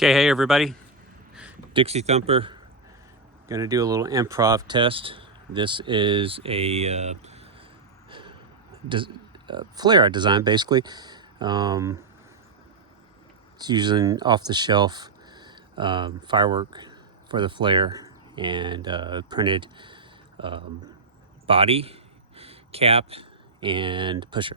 Okay, hey everybody, DixieThumper. Gonna do a little improv test. This is a flare I designed basically. It's using off-the-shelf firework for the flare and printed body, cap, and pusher.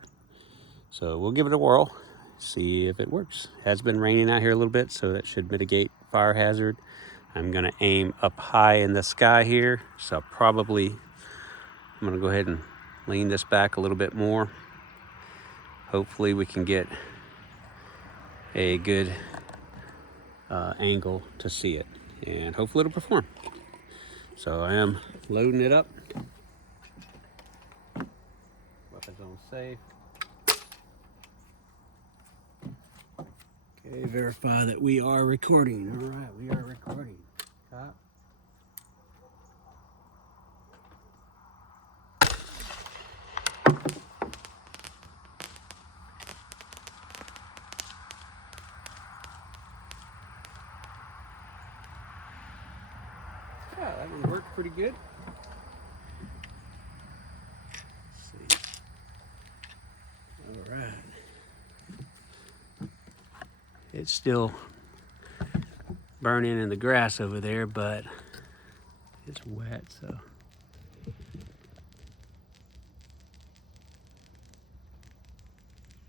So we'll give it a whirl, see if it works. It has been raining out here a little bit, so that should mitigate fire hazard. I'm gonna aim up high in the sky here, so I'm gonna go ahead and lean this back a little bit more. Hopefully we can get a good angle to see it, and hopefully it'll perform. So I am loading it up. Weapons on safe. Okay, verify that we are recording. All right, we are recording. Top. Yeah, that one worked pretty good. Let's see. All right. It's still burning in the grass over there, but it's wet, so.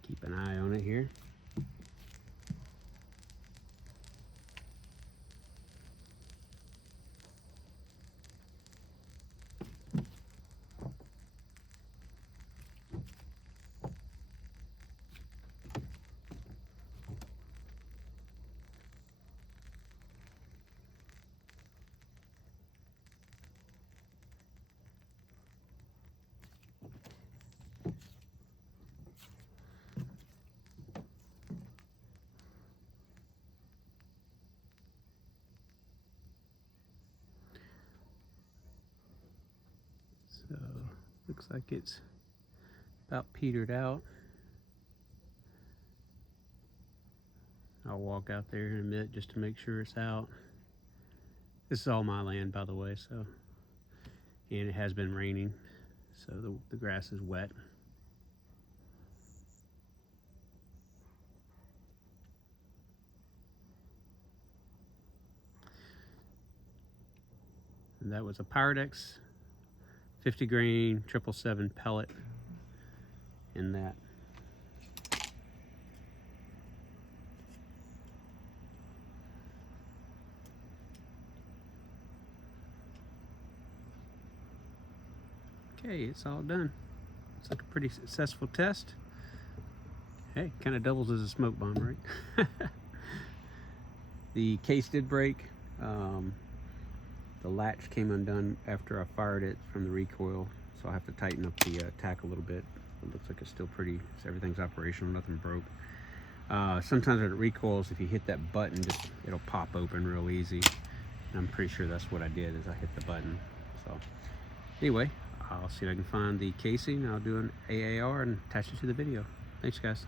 Keep an eye on it here. So, looks like it's about petered out. I'll walk out there in a minute just to make sure it's out. This is all my land, by the way, so, and it has been raining, so the grass is wet. And that was a pyrodex 50 grain 777 pellet in that. Okay, it's all done. It's like a pretty successful test. Hey, kind of doubles as a smoke bomb, right? The case did break. The latch came undone after I fired it from the recoil, so I have to tighten up the tack a little bit. It looks like it's still pretty, so everything's operational, nothing broke. Sometimes when it recoils, if you hit that button, it'll pop open real easy. And I'm pretty sure that's what I did, is I hit the button. So anyway, I'll see if I can find the casing. I'll do an AAR and attach it to the video. Thanks, guys.